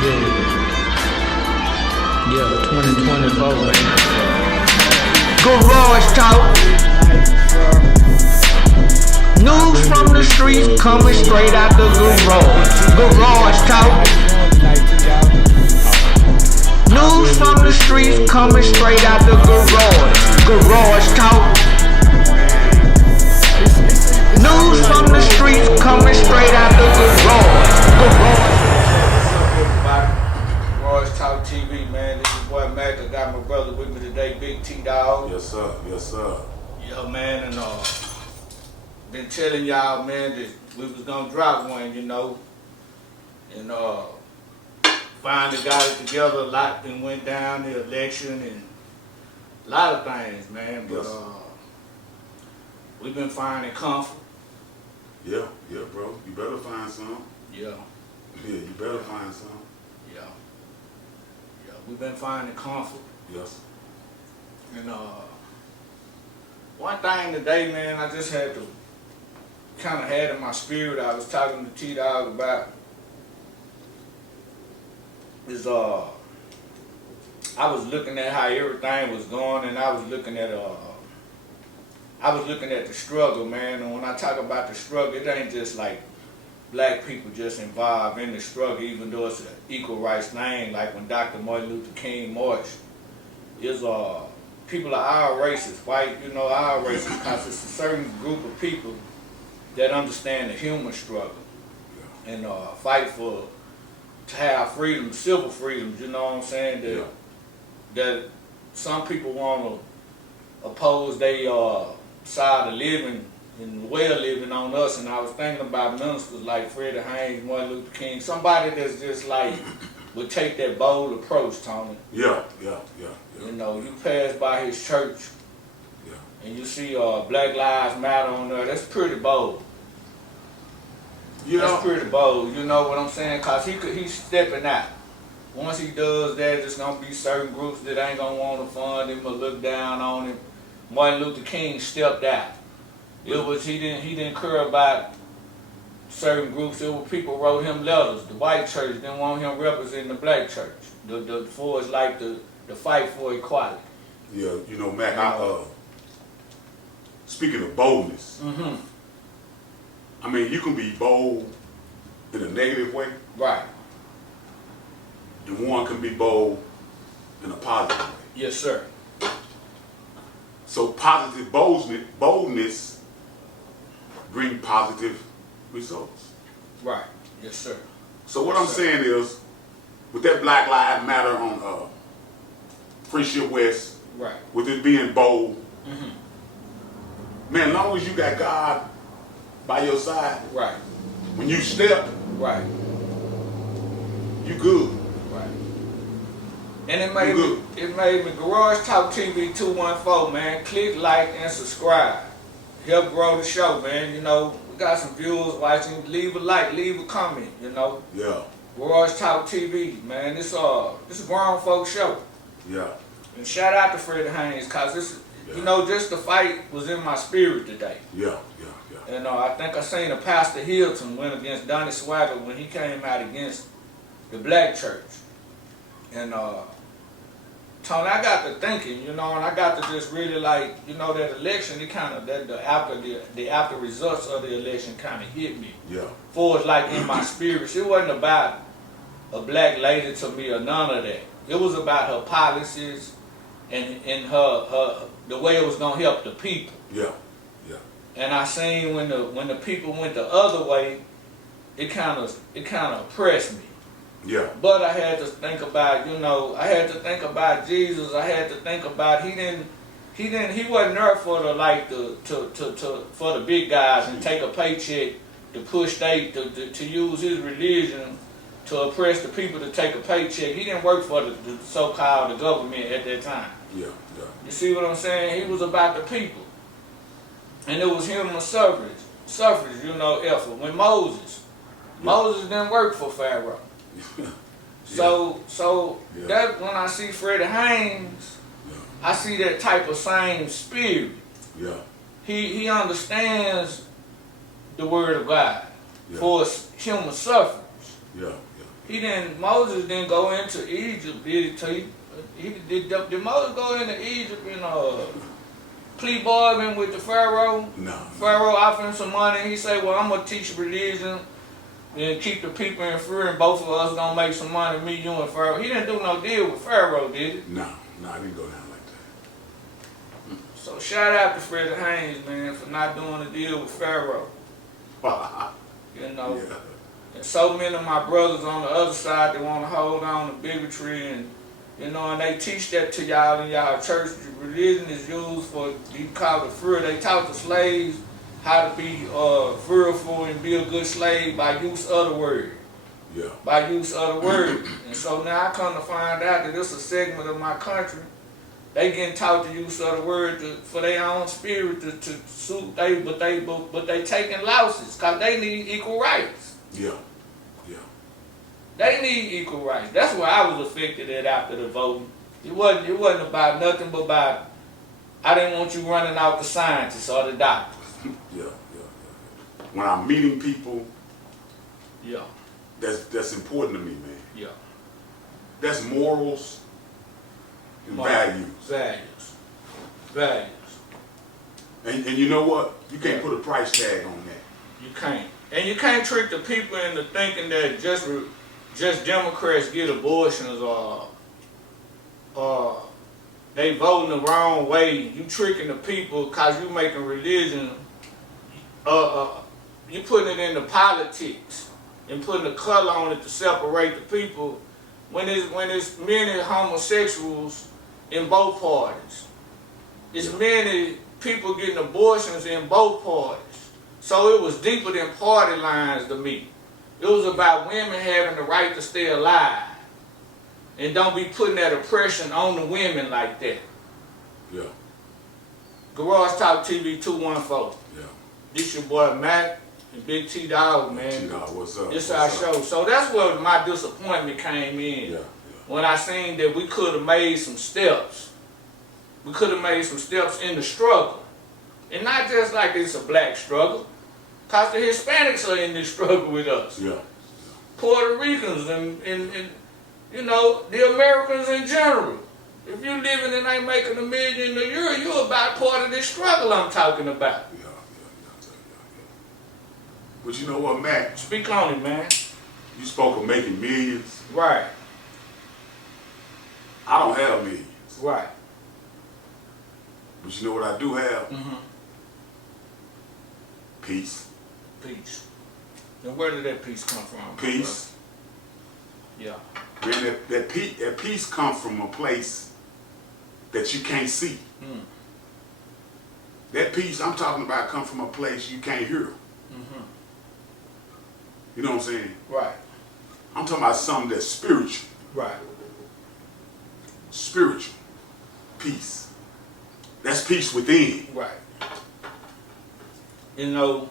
Yeah, 2024, man. Garage talk. News from the streets coming straight out the garage. Garage talk. News from the streets coming straight out the garage. Garage talk. News from the streets coming straight out the garage. Garage. Garage Talk TV, man. This is boy Mac. I got my brother with me today, Big T Dog. Yes, sir. Yes, sir. Yeah, man, and been telling y'all, man, that we was gonna drop one, you know, and finally got it together. A lot then went down, the election and a lot of things, man. But Yes. We've been finding comfort. Yeah, bro. You better find some. Yeah, Yeah, you better find some. yeah, yeah. We've been finding comfort. Yes. And one thing today, man, I just had to kind of had in my spirit. I was talking to T Dog about is I was looking at how everything was going, and I was looking at the struggle, man. And when I talk about the struggle, it ain't just like black people just involved in the struggle, even though it's an equal rights thing. Like when Dr. Martin Luther King marched, is people of our races, white, you know, our races, because it's a certain group of people that understand the human struggle and fight for to have freedom, civil freedoms. You know what I'm saying? That that some people want to oppose their side of living and way of living on us. And I was thinking about ministers like Freddie, Haynes, Martin Luther King, somebody that's just like would take that bold approach, Tony. Yeah. You know, you pass by his church, and you see Black Lives Matter on there. That's pretty bold. That's pretty bold. You know what I'm saying? Cause he's stepping out. Once he does that, there's gonna be certain groups that ain't gonna want to fund him or look down on him. Martin Luther King stepped out. It was he didn't care about certain groups. It was people wrote him letters. The white church didn't want him representing the black church. The for it's like the fight for equality. Yeah, you know, Mac, speaking of boldness, I mean, you can be bold in a negative way. Right. And one can be bold in a positive way. Yes, sir. So positive boldness bring positive results. Right. Yes, sir. So what I'm saying is, with that Black Lives Matter on Friendship West, right, with it being bold, man, as long as you got God by your side, right, when you step, right, you good. right. And it made me Garage Talk TV214, man. Click, like, and subscribe. Help grow the show, man. You know, we got some viewers watching. Leave a like, leave a comment, you know. Yeah. Garage Talk TV, man. This a grown folk show. Yeah. And shout out to Freddie Haynes, cause this, you know, just the fight was in my spirit today. Yeah. And I think I seen a Pastor Hilton win against Donnie Swagger when he came out against the black church. And Tony, I got to thinking, you know, and I got to just really like, you know, that election, it kind of the after results of the election kind of hit me. Yeah. For it's like in my spirits, it wasn't about a black lady to me or none of that. It was about her policies and her the way it was gonna help the people. Yeah. And I seen when the people went the other way, it kind of oppressed me. Yeah. But I had to think about, you know, I had to think about Jesus. I had to think about he wasn't there for for the big guys and take a paycheck to push to use his religion to oppress the people to take a paycheck. He didn't work for the so-called the government at that time. Yeah. You see what I'm saying? He was about the people. And it was human suffrage, you know, effort. When Moses didn't work for Pharaoh. So that when I see Freddie Haynes, I see that type of same spirit. Yeah. He understands the word of God for human suffrage. Yeah. Moses didn't go into Egypt, did did Moses go into Egypt and plea bargain with the Pharaoh? No. Pharaoh offered him some money. He said, well, I'm going to teach religion and keep the people in fear, and both of us going to make some money, me, you, and Pharaoh. He didn't do no deal with Pharaoh, did he? No, I didn't go down like that. So shout out to Freddie Haynes, man, for not doing a deal with Pharaoh. You know? Yeah. And so many of my brothers on the other side that want to hold on to bigotry, and you know, and they teach that to y'all in y'all church. Religion is used for, you call it fear. They taught the slaves how to be fearful and be a good slave by use of the word. Yeah. By use of the word. And so now I come to find out that this is a segment of my country. They getting taught the use of the word for their own spirit to suit they, but they taking losses because they need equal rights. Yeah. Yeah. They need equal rights. That's where I was affected at after the voting. It wasn't about nothing but about, I didn't want you running out the scientists or the doctors. Yeah. When I'm meeting people, Yeah. that's important to me, man. Yeah. That's morals and Values. And you know what? You can't put a price tag on that. You can't. And you can't trick the people into thinking that just Democrats get abortions or they voting the wrong way. You tricking the people because you making religion, you putting it into politics and putting a color on it to separate the people when it's many homosexuals in both parties. It's many people getting abortions in both parties. So it was deeper than party lines to me. It was about women having the right to stay alive. And don't be putting that oppression on the women like that. Yeah. Garage Talk TV214. Yeah. This your boy Mac and Big T Dog, man. T-Dog, what's up? This our show. So that's where my disappointment came in. Yeah. When I seen that we could have made some steps. We could have made some steps in the struggle. And not just like it's a black struggle. Because the Hispanics are in this struggle with us. Yeah. Puerto Ricans and you know, the Americans in general. If you living and ain't making $1 million a year, you're about part of this struggle I'm talking about. Yeah. But you know what, Matt? Speak on it, man. You spoke of making millions. Right. I don't have millions. Right. But you know what I do have? Mm-hmm. Peace. Peace. And where did that peace come from? Peace. Yeah. Man, that peace comes from a place that you can't see. Mm. That peace I'm talking about comes from a place you can't hear. Mm-hmm. You know what I'm saying? Right. I'm talking about something that's spiritual. Right. Spiritual. Peace. That's peace within. Right. You know,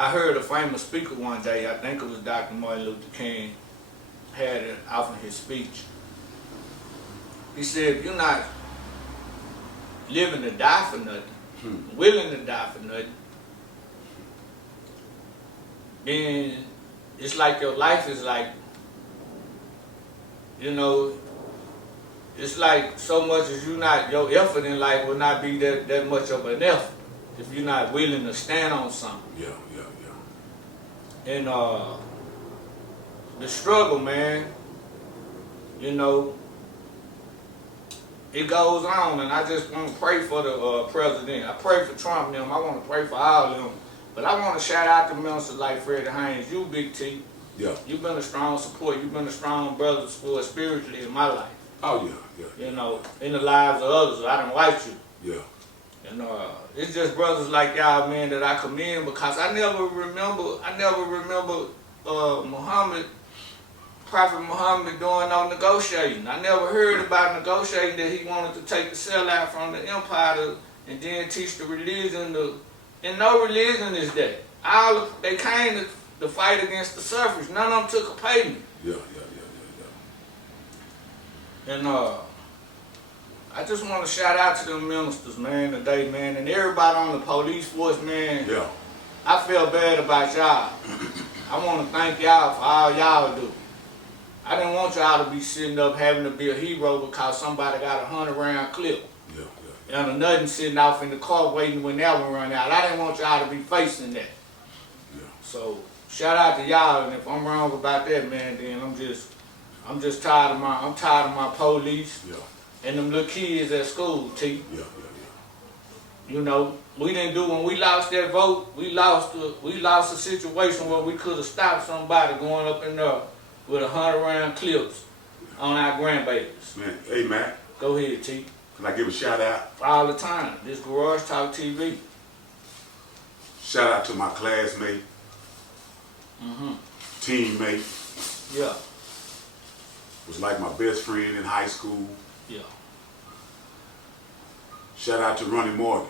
I heard a famous speaker one day, I think it was Dr. Martin Luther King, had it off in his speech. He said, if you're not living to die for nothing, willing to die for nothing, then it's like your life is like, you know, it's like so much as your effort in life will not be that much of an effort if you're not willing to stand on something. Yeah. And the struggle, man, you know, it goes on, and I just want to pray for the president. I pray for Trump and them. I want to pray for all of them. But I want to shout out to ministers like Freddie Haynes. You, Big T. Yeah. You've been a strong support. You've been a strong brother for spiritually in my life. Oh, yeah. You know, in the lives of others. I done watched you. Yeah. And it's just brothers like y'all, man, that I commend, because I never remember Prophet Muhammad doing no negotiating. I never heard about negotiating that he wanted to take the sellout from the empire and then teach the religion. And no religion is that. They came to fight against the suffrage. None of them took a payment. Yeah. And I just want to shout out to them ministers, man, today, man, and everybody on the police force, man. Yeah. I feel bad about y'all. I want to thank y'all for all y'all do. I didn't want y'all to be sitting up having to be a hero because somebody got a 100-round clip. And a nothing sitting off in the car waiting when that one run out. I didn't want y'all to be facing that. So shout out to y'all, and if I'm wrong about that, man, then I'm just tired of my police and them little kids at school, T. You know, we didn't do when we lost that vote. We lost a situation where we could have stopped somebody going up in there with 100-round clips on our grandbabies. Man, hey man. Go ahead, T. Can I give a shout out? All the time. This Garage Talk TV. Shout out to my classmate, teammate. Yeah. Was like my best friend in high school. Yeah. Shout out to Ronnie Morgan.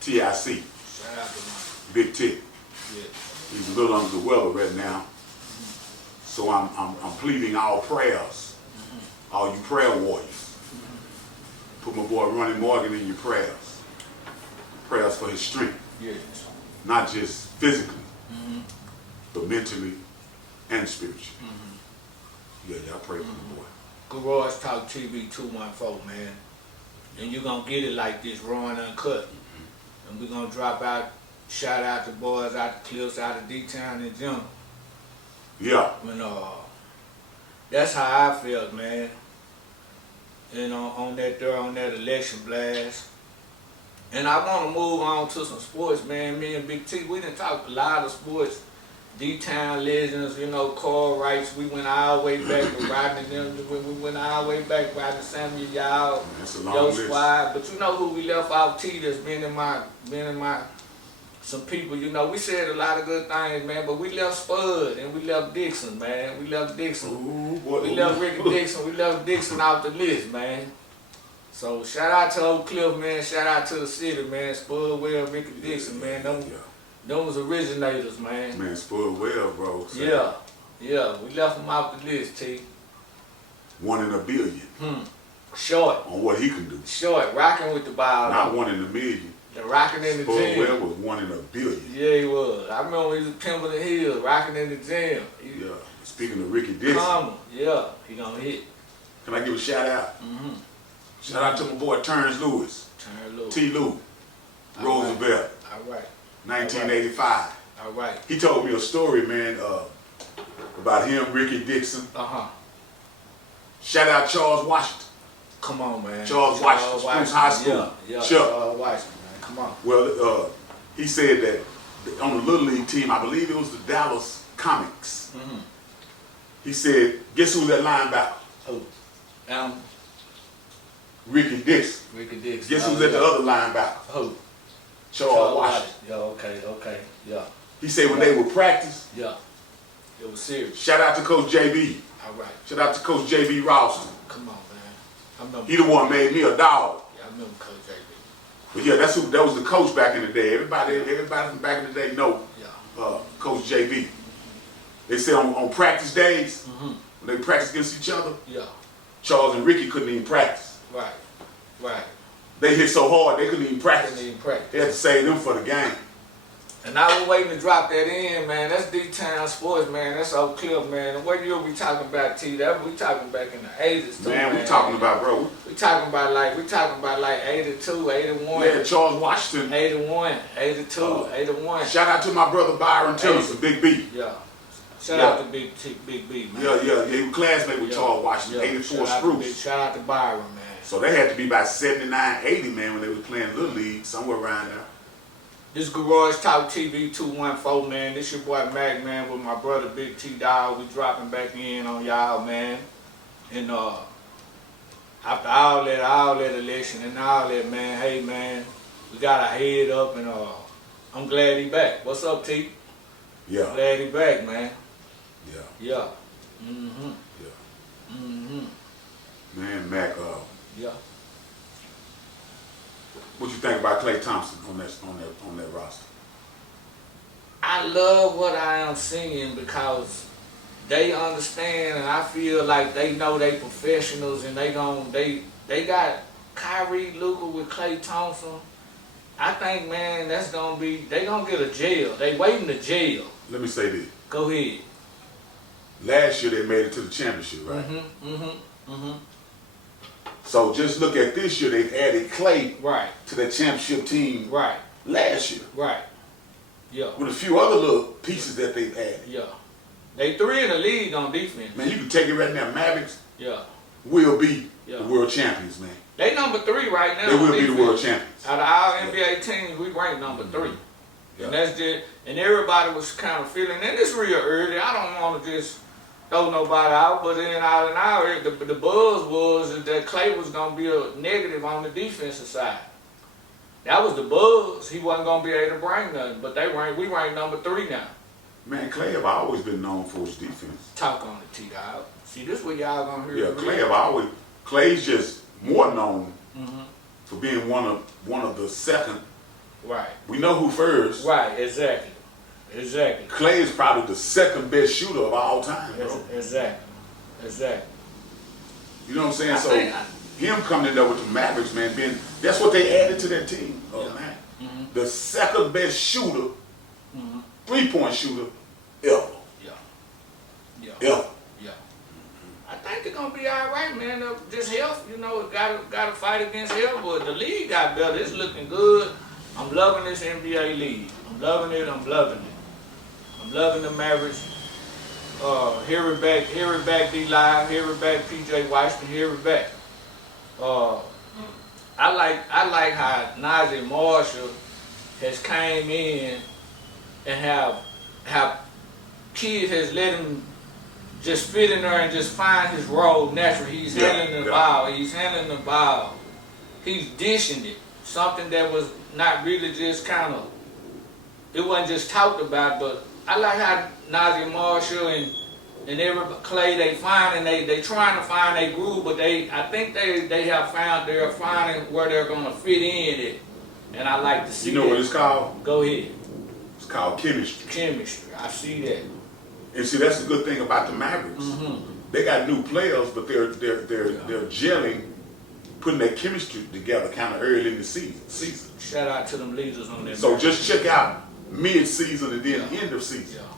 TIC. Shout out to Ronnie. Big Tick. Yeah. He's a little under the weather right now. So I'm pleading all prayers, all you prayer warriors. Put my boy Ronnie Morgan in your prayers. Prayers for his strength. Yes. Not just physically, but mentally and spiritually. Yeah, y'all pray for the boy. Garage Talk TV 214, man. And you're going to get it like this, raw and uncut. And we're going to drop out, shout out the boys out the clips, out of D-Town in general. Yeah. And that's how I felt, man. And on that election blast. And I want to move on to some sports, man. Me and Big T, we done talked a lot of sports. D-Town legends, you know, Carl Rights. We went all the way back to Rodney. We went all the way back, Rodney Samuel, y'all, your squad. But you know who we left out, T, that's been in my, some people, you know, we said a lot of good things, man, but we left Spud and we left Dixon, man. We left Dixon. We left Ricky Dixon. We left Dixon off the list, man. So shout out to Oak Cliff, man. Shout out to the city, man. Spud, Well, Ricky Dixon, man. Those originators, man. Man, Spud Well, bro. Yeah. We left him off the list, T. 1 in a billion. Short. On what he can do. Short, rocking with the ball. Not 1 in a million. The rocking in the Spud gym. Well was 1 in a billion. Yeah, he was. I remember when he was pimping the hills, rocking in the gym. Yeah. Speaking of Ricky Dixon. Yeah, he gonna hit. Can I give a shout out? Shout out to my boy Terrence Lewis. T. Lou. Roosevelt. All right. 1985. All right. He told me a story, man, about him, Ricky Dixon. Shout out Charles Washington. Come on, man. Charles Washington, Spruce High School. Yeah. Chuck. Charles Washington, man. Come on. Well, he said that on the Little League team, I believe it was the Dallas Comics. He said, guess who's that linebacker? Who? Ricky Dixon. Ricky Dixon. Guess who's at the other linebacker? Who? Charles Washington. Yeah, okay. Yeah. He said when they would practice. Yeah. It was serious. Shout out to Coach JB. All right. Shout out to Coach JB Ralston. Come on, man. I remember. He the one made me a dog. Yeah, I remember Coach JB. But yeah, that was the coach back in the day. Everybody from back in the day know Coach JB. They said on practice days, when they practice against each other, Charles and Ricky couldn't even practice. Right. They hit so hard they couldn't even practice. They had to save them for the game. And I was waiting to drop that in, man. That's D-Town Sports, man. That's Oak Cliff, man. And what year we talking about, T? That we talking back in the 80s, too, man. We talking about, bro. We talking about like 82, 81. Yeah, Charles Washington. 81, 82, 81. Shout out to my brother Byron Tillerson, Big B. Yeah. Shout out to Big B, man. Yeah. He was classmate with Charles Washington, 84 Spruce. Shout out to Byron, man. So they had to be about 79, 80, man, when they was playing Little League, somewhere around there. This Garage Talk TV 214, man. This your boy Mac, man, with my brother Big T Dog. We dropping back in on y'all, man. And after all that election and all that, man, hey, man, we got our head up, and I'm glad he back. What's up, T? Yeah. I'm glad he back, man. Yeah. Yeah. Man, Mac, yeah. What you think about Klay Thompson on that roster? I love what I am seeing because they understand, and I feel like they know they professionals, and they got Kyrie, Luka with Klay Thompson, I think, man, that's gonna be. They gonna get a jail. They waiting to jail. Let me say this. Go ahead. Last year they made it to the championship, right? So just look at this year. They've added Clay Right. to the championship team Right. last year Right. Yeah. with a few other little pieces that they've added. Yeah. They 3 in the league on defense. Man, you can take it right now. Mavericks Yeah. will be Yeah. the world champions, man. They number 3 right now. They will on be the defense. world champions. Out of our NBA teams, we ranked number 3. Yeah. And that's just, and everybody was kind of feeling, and it's real early. I don't want to just throw nobody out, but then all in all, the buzz was that Clay was going to be a negative on the defensive side. That was the buzz. He wasn't going to be able to bring nothing, but we ranked number 3 now. Man, Clay have always been known for his defense. Talk on it, T-Dog. See, this is what y'all going to hear. Yeah, Clay's just more known for being one of the second. Right. We know who first. Right, exactly. Exactly. Clay is probably the second best shooter of all time, bro. Exactly. Exactly. You know what I'm saying? Him coming in there with the Mavericks, man, that's what they added to their team. Oh, man. The second best shooter, 3-point shooter ever. Yeah. Yeah. Ever. Yeah. I think they're gonna be all right, man. Just health, gotta fight against health, but the league got better. It's looking good. I'm loving this NBA league. I'm loving it. I'm loving the Mavericks. Hearing back D-Live, hearing back PJ Washington, hearing back. I like how Najee Marshall has came in and have kids has let him just fit in there and just find his role naturally. He's handling the ball. He's handling the ball. He's dishing it. Something that was not really just kind of, it wasn't just talked about, but I like how Najee Marshall and everybody, Clay, they trying to find their groove, but I think they're finding where they're gonna fit in it, and I like to see. You know what it's called? Go ahead. It's called chemistry. Chemistry. I see that. And see, that's the good thing about the Mavericks. They got new players, but they're gelling, putting their chemistry together kind of early in the season. Shout out to them leaders on that. So just check out mid-season and then end of season. Yeah.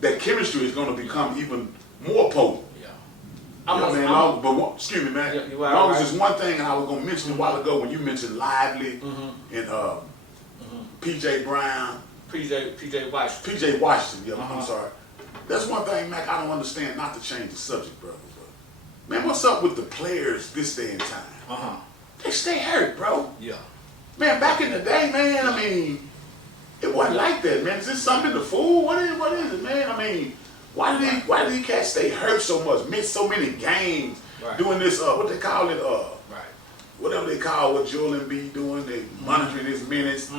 That chemistry is going to become even more potent. Yeah. Excuse me, man. Yeah, you long as there's one thing I was going to mention a while ago when you mentioned Lively and PJ Brown. PJ Washington. PJ Washington, I'm sorry. That's one thing, Mac, I don't understand, not to change the subject, brother. But, man, what's up with the players this day and time? They stay hurt, bro. Yeah. Man, back in the day, man, I mean, it wasn't like that, man. Is this something to fool? What is it, man? I mean, why did these cats stay hurt so much, miss so many games, doing this, what they call it, whatever they call what Joel Embiid doing, they monitoring his minutes.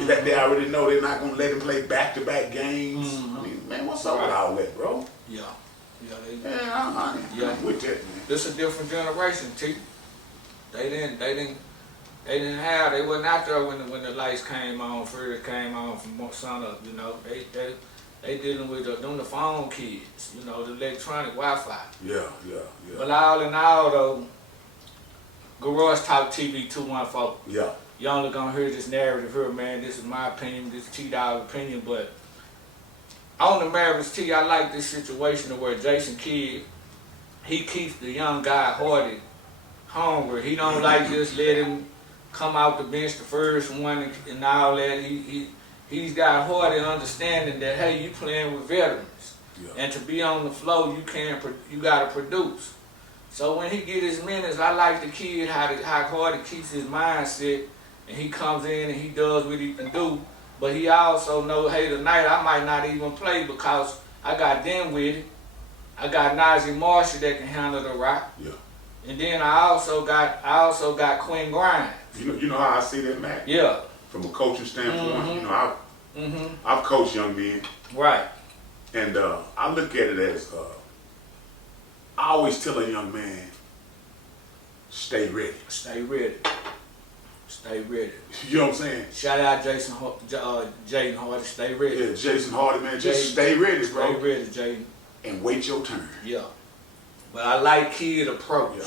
That they already know they're not going to let him play back-to-back games. I mean, man, what's up with all that, bro? Yeah. I'm with that, man. This is a different generation, T. They wasn't out there when the lights came on, first came on from sun up, They dealing with the phone kids, the electronic Wi-Fi. Yeah. But all in all, though, Garage Talk TV214. Yeah. You only gonna hear this narrative here, man. This is my opinion, this is T-Dog's opinion, but on the Mavericks, T, I like this situation where Jason Kidd, he keeps the young guy hearted, hungry. He don't like just let him come out the bench the first one and all that. He's got hearted understanding that, hey, you playing with veterans. Yeah. And to be on the floor, you gotta produce. So when he get his minutes, I like the kid how hard he keeps his mindset, and he comes in and he does what he can do. But he also know, hey, tonight I might not even play because I got them with it. I got Najee Marshall that can handle the rock. Yeah. And then I also got Quinn Grimes. You know how I see that, Mac? Yeah. From a coaching standpoint, I've coached young men. Right. And I look at it as I always tell a young man, stay ready. Stay ready. Stay ready. You know what I'm saying? Shout out Jaden Hardy. Stay ready. Yeah, Jason Hardy, man. Just stay ready, bro. Stay ready, Jaden. And wait your turn. Yeah. But I like kid approach.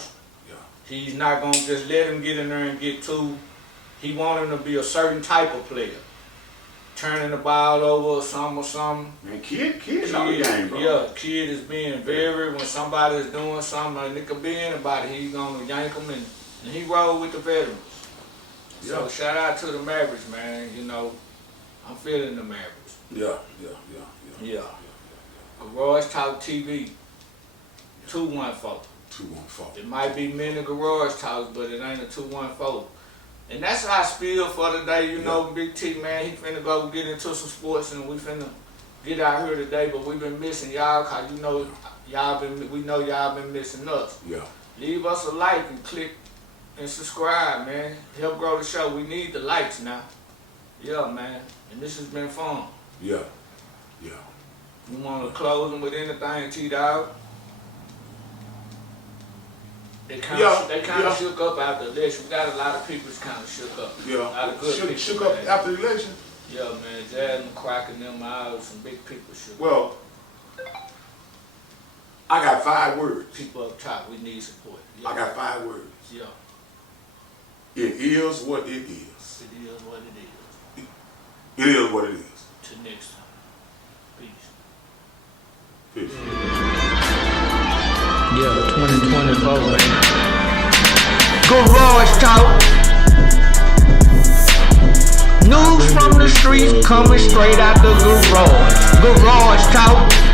Yeah. He's not going to just let him get in there and get two. He want him to be a certain type of player. Turning the ball over or something. Man, kid know the game, bro. Yeah, kid is being very, when somebody is doing something, and it could be anybody, he's gonna yank them and he roll with the veterans. Yeah. So shout out to the Mavericks, man. You know, I'm feeling the Mavericks. Yeah. Garage Talk TV, 214. 214. It might be many garage talks, but it ain't a 214. And that's our spiel for today. You know, Big T, man, he finna go get into some sports, and we finna get out here today. But we've been missing y'all, cause you know we know y'all been missing us. Yeah. Leave us a like and click and subscribe, man. Help grow the show. We need the likes now. Yeah, man. And this has been fun. Yeah. You want to close them with anything, T-Dog? They kind of shook up after the election. We got a lot of people that's kind of shook up. Yeah. A lot of good people. Shook up after the election? Yeah, man. Jasmine cracking them out. Some big people shook up. Well, I got 5 words. People up top, we need support. Yeah. I got 5 words. Yeah. It is what it is. It is what it is. It is what it is. Till next time. Peace. Peace. Yeah, 2024, man. Garage Talk. News from the streets coming straight out the garage. Garage Talk.